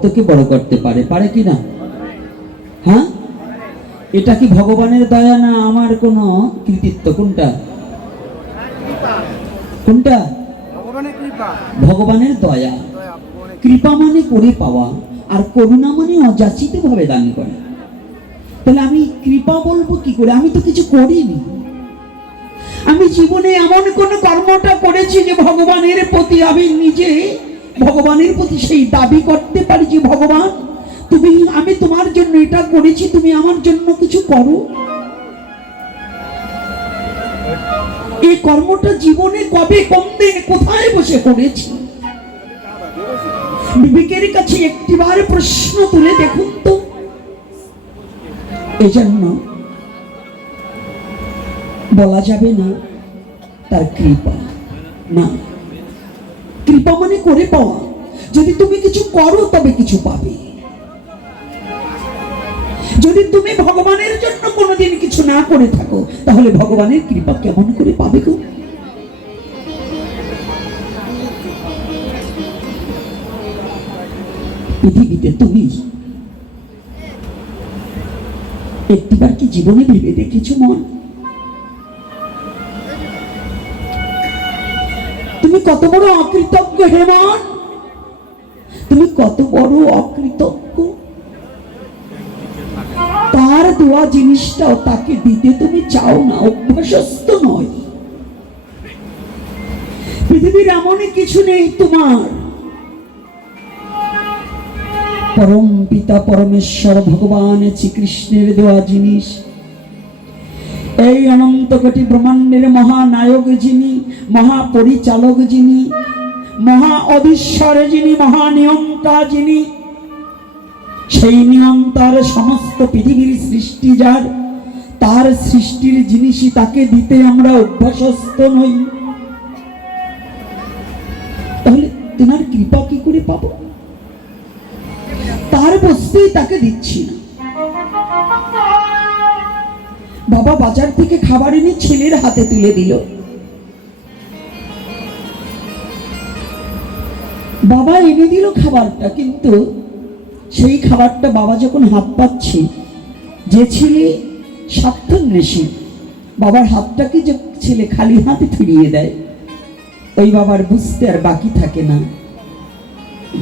ভক্তকে বড় করতে পারে পারে কি না? হ্যাঁ? এটা কি ভগবানের দয়া না আমার কোনো কৃতিত্ব? কোনটা? কোনটা? ভগবানের দয়া দয়া। কৃপা মানে করে পাওয়া আর করুণা মানে অযাচিত ভাবে দান করা। তাহলে আমি কৃপা বলব কি করে? আমি তো কিছু করিনি। আমি জীবনে এমন কোন কর্মটা করেছি যে ভগবানের প্রতি আমি নিজে ভগবানের প্রতি সেই দাবি করতে পারি যে, ভগবান, তুমি, আমি তোমার জন্য এটা করেছি, তুমি আমার জন্য কিছু করো। এই কর্মটা জীবনে কবে দিন কোথায় বসে করেছি? বিবেকের কাছে একটিবার প্রশ্ন তুলে দেখুন তো। এজন্য বলা যাবে না, তার কৃপা, না। কৃপা মানে করে পাওয়া। যদি তুমি কিছু করো, তবে কিছু পাবে। যদি তুমি ভগবানের জন্য কোনোদিন কিছু না করে থাকো, তাহলে ভগবানের কৃপা কেমন করে পাবে গো? পৃথিবীতে তুমি একটিবার কি জীবনে ভেবে দেখেছ মন? কত বড় অকৃতজ্ঞ, হে মন তুমি কত বড় অকৃতজ্ঞ। তার দেওয়া জিনিসটাও তাকে দিতে তুমি চাও না অভ্যাসস্থ নয়। পৃথিবীর এমনই কিছু নেই তোমার। পরম পিতা, পরমেশ্বর, ভগবান, শ্রীকৃষ্ণের দেওয়া জিনিস। এই অনন্ত কোটি ব্রহ্মাণ্ডের মহানায়ক যিনি, মহাপরিচালক যিনি মহা অধীশ্বর যিনি, মহানিয়ন্তা যিনি, সেই নিয়ন্তার সমস্ত পৃথিবীর সৃষ্টি যার, তার সৃষ্টির জিনিসই তাকে দিতে আমরা অভ্যাসস্থ নই। তাহলে তেনার কৃপা কি করে পাবো? তার বস্তুই তাকে দিচ্ছি না। বাবা বাজার থেকে খাবার এনে ছেলের হাতে তুলে দিল। বাবা এনে দিল খাবারটা, কিন্তু সেই খাবারটা বাবা যখন হাত পাচ্ছে, যে ছেলে স্বার্থন্বেষী, বাবার হাতটাকে যে ছেলে খালি হাতে ফিরিয়ে দেয়, ওই বাবার বুঝতে আর বাকি থাকে না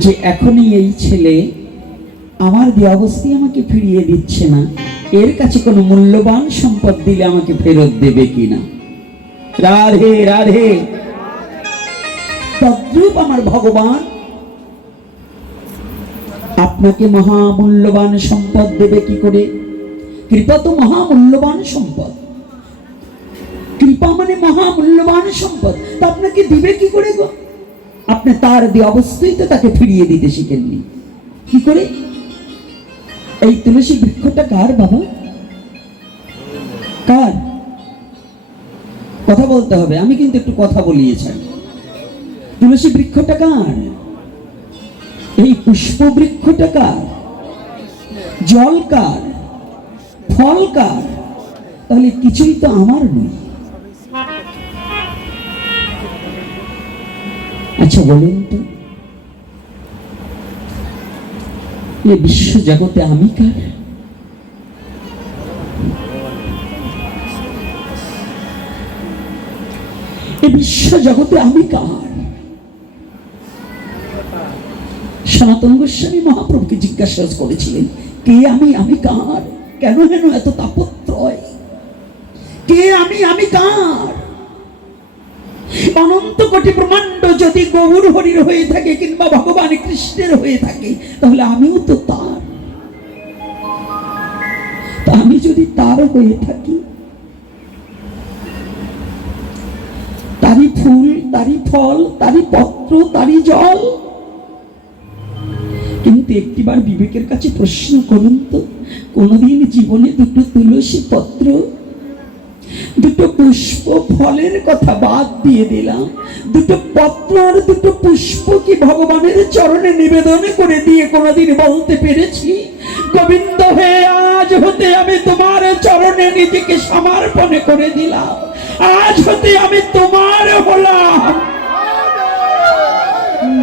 যে এখনই এই ছেলে আমার দেওয়া অবস্থায় আমাকে ফিরিয়ে দিচ্ছে না। এর কাছে কোনো মূল্যবান সম্পদ দিলে আমাকে ফেরত দেবে কিনা? রাধে রাধে। তদ্রূপ আমার ভগবান আপনাকে মহামূল্যবান সম্পদ দেবে কি করে? কৃপা তো মহামূল্যবান সম্পদ। কৃপা মানে মহামূল্যবান সম্পদ। তা আপনাকে দিবে কি করে গো? আপনি তার দিয়ে অবশ্যই তো তাকে ফিরিয়ে দিতে শিখেননি। কি করে? এই তুলসী বৃক্ষটা কার বাবা? কার? কথা বলতে হবে, আমি কিন্তু একটু কথা বলিয়েছি তুলসী বৃক্ষটা কার? এই পুষ্প বৃক্ষটা কার? জল কার? ফল কার? তাহলে কিছুই তো আমার নয়। আচ্ছা বলুন তো। এ বিশ্ব জগতে আমি কার? এ বিশ্ব জগতে আমি কার? সনাতন গোস্বামী মহাপ্রভুকে জিজ্ঞাসা করেছিলেন, কে আমি আমি কার? কেন হেন এত তাপত্রয়? কে আমি আমি কার? অনন্ত কোটি ব্রহ্মাণ্ড যদি গৌর হরির হয়ে থাকে কিংবা ভগবান কৃষ্ণের হয়ে থাকে, তাহলে আমিও তো তার। আমি যদি তার হয়ে থাকি, তারই ফুল, তারই ফল, তারই পত্র, তারই জল। কিন্তু একটিবার বিবেকের কাছে প্রশ্ন করুন তো, কোনোদিন জীবনে দুটো তুলসী পত্র দুটো পুষ্প ফলের কথা বাদ দিয়ে দিলাম। দুটো পত্র আর দুটো পুষ্প কি ভগবানের চরণে নিবেদন করে দিয়ে কোনোদিন বলতে পেরেছি? গোবিন্দ হয়ে আজ হতে আমি তোমার চরণে নিজেকে সমর্পণে করে দিলাম। আজ হতে আমি তোমার হলাম।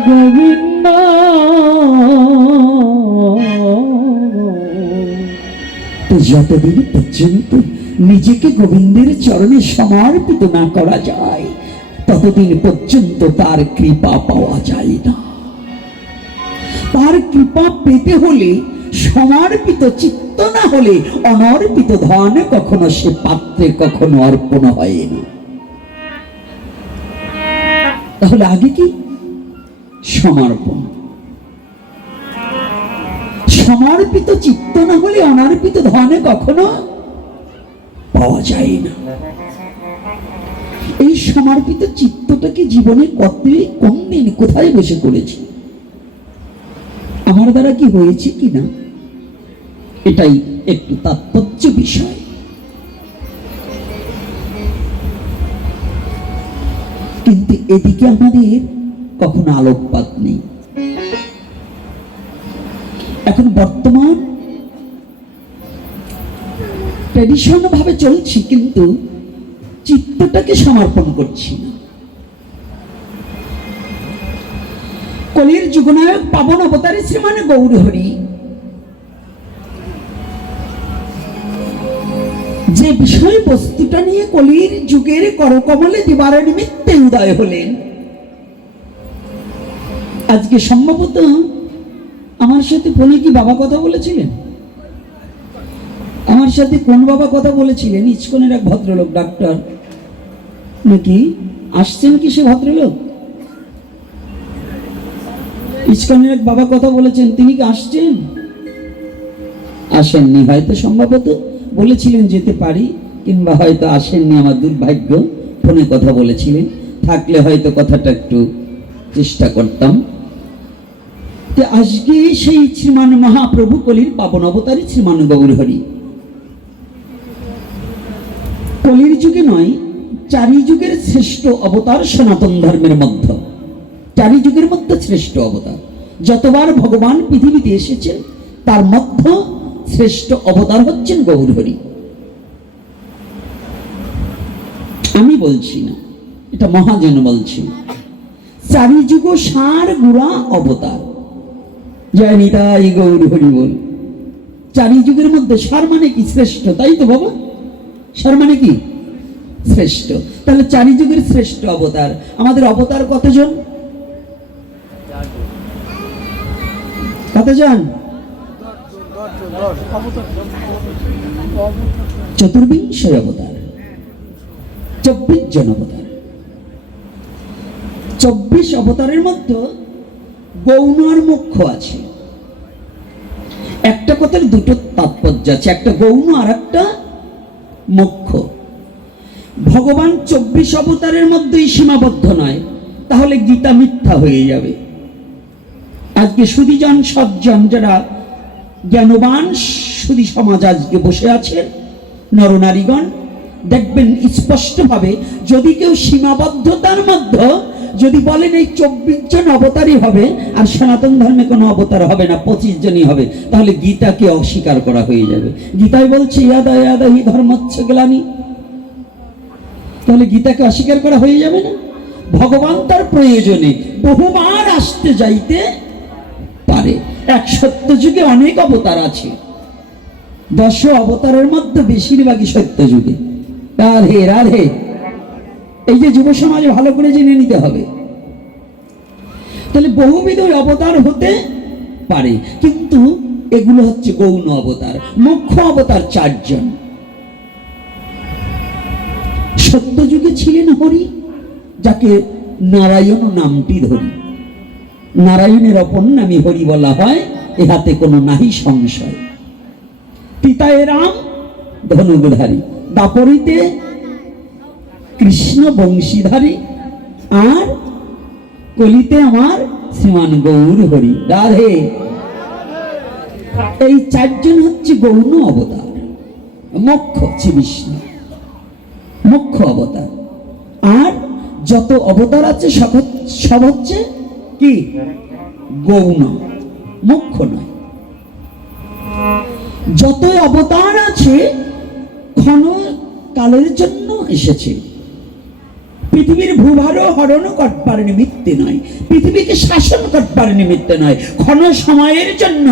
গোবিন্দ। যতদিন পর্যন্ত নিজেকে গোবিন্দের চরণে সমর্পিত না করা যায়, ততদিন পর্যন্ত তার কৃপা পাওয়া যায় না। তার কৃপা পেতে হলে, সমর্পিত চিত্ত না হলে অনর্পিত ধন কখনো সে পাত্রে কখনো অর্পণ হয় না। তাহলে আগে কি? সমর্পণ। সমর্পিত চিত্ত না হলে অনর্পিত ধনে কখনো পাওয়া যায় না। এই সমর্পিত চিত্তটাকে জীবনে কত কোন দিন কোথায় বসে করেছি? আমার দ্বারা কি হয়েছে কি না? এটাই একটু তাৎপর্য বিষয়। কিন্তু এদিকে আমাদের কখনো আলোকপাত নেই। এখন বর্তমান ট্রেডিশন ভাবে চলছি কিন্তু চিত্তটাকে সমর্পণ করছি না। কলির যুগনায়ক পাবন অবতারে শ্রীমান গৌরহরি যে বিষয় বস্তুটা নিয়ে কলির যুগের করকমলে দিবার নিমিত্তে উদয় হলেন, আজকে সম্ভবত আমার সাথে ফোনে কি বাবা কথা বলেছিলেন? আমার সাথে কোন বাবা কথা বলেছিলেন? ইস্কনের এক ভদ্রলোক, ডাক্তার। নাকি আসছেন কি সে ভদ্রলোক? ইস্কনের এক বাবা কথা বলেছেন, তিনি কি আসছেন? আসেননি, হয়তো সম্ভবত বলেছিলেন যেতে পারি, কিংবা হয়তো আসেননি আমার দুর্ভাগ্য, ফোনে কথা বলেছিলেন। থাকলে হয়তো কথাটা একটু চেষ্টা করতাম। আজকে সেই শ্রীমান মহাপ্রভু কলির পাবন অবতারী শ্রীমান গৌরহরি। কলির যুগে নয়, চারি যুগের শ্রেষ্ঠ অবতার সনাতন ধর্মের মধ্য। চারি যুগের মধ্যে শ্রেষ্ঠ অবতার। যতবার ভগবান পৃথিবীতে এসেছেন তার মধ্য শ্রেষ্ঠ অবতার হচ্ছেন গৌরহরি। আমি বলছি না, এটা মহাজন বলছি। চারি যুগ সার গুড়া অবতার। জয় নিতাই গৌর হরি বল। চারি যুগের মধ্যে সার মানে কি শ্রেষ্ঠ, তাই তো বাবা? সার মানে কি? শ্রেষ্ঠ। তাহলে চারি যুগের শ্রেষ্ঠ অবতার। আমাদের অবতার কতজন? কতজন? চতুর্বিংশ অবতার। চব্বিশ জন অবতার। চব্বিশ অবতারের মধ্যে গৌণ আর মুখ্য আছে। একটা কথার দুটো তাৎপর্য আছে। একটা গৌণ আর একটা মুখ্য ভগবান চব্বিশ অবতারের মধ্যেই সীমাবদ্ধ নয়, তাহলে গীতা মিথ্যা হয়ে যাবে। আজকে সুদীজন সজ্জন যারা জ্ঞানবান সুদী সমাজ আজকে বসে আছেন নরনারীগণ, দেখবেন স্পষ্টভাবে যদি কেউ সীমাবদ্ধতার মধ্যে যদি বলেন এই চব্বিশ জন অবতারই হবে, আর সনাতন ধর্মে কোনো অবতার হবে না, পঁচিশ জনই হবে, তাহলে গীতাকে অস্বীকার করা হয়ে যাবে। গীতায় বলছে, ইয়াদা ইয়াদা হি ধর্মচ্ছ গ্লানি। তাহলে গীতাকে অস্বীকার করা হয়ে যাবে না? ভগবান তার প্রয়োজনে বহুবার আসতে যাইতে পারে। এক সত্য যুগে অনেক অবতার আছে। দশ অবতারের মধ্যে বেশিরভাগই সত্য যুগে রাধে রাধে। এই যে যুব সমাজ ভালো করে জেনে নিতে হবে। তাহলে বহুবিধ অবতার হতে পারে, কিন্তু এগুলো হচ্ছে গৌণ অবতার, মুখ্য অবতার চারজন। সত্য যুগে ছিলেন হরি, যাকে নারায়ণ নামটি ধরি। নারায়ণের অপর নামে হরি বলা হয়, এহাতে কোনো নাহি সংশয়। পিতায় রাম ধনুধারী দাপরিতে কৃষ্ণ বংশীধারী আর কলিতে আমার শ্রীমান গৌর হরি। রাধে। এই চারজন হচ্ছে গৌণ অবতার। মুখ্য হচ্ছে বিষ্ণু। মুখ্য অবতার। আর যত অবতার আছে, সব সব হচ্ছে কি? গৌণ। মুখ্য নয়। যত অবতার আছে, ক্ষণ কালের জন্য এসেছে। পৃথিবীর ভূভারও হরণ করবার নিমিত্তে নয় পৃথিবীকে শাসন করবার নিমিত্তে নয় ক্ষণ সময়ের জন্য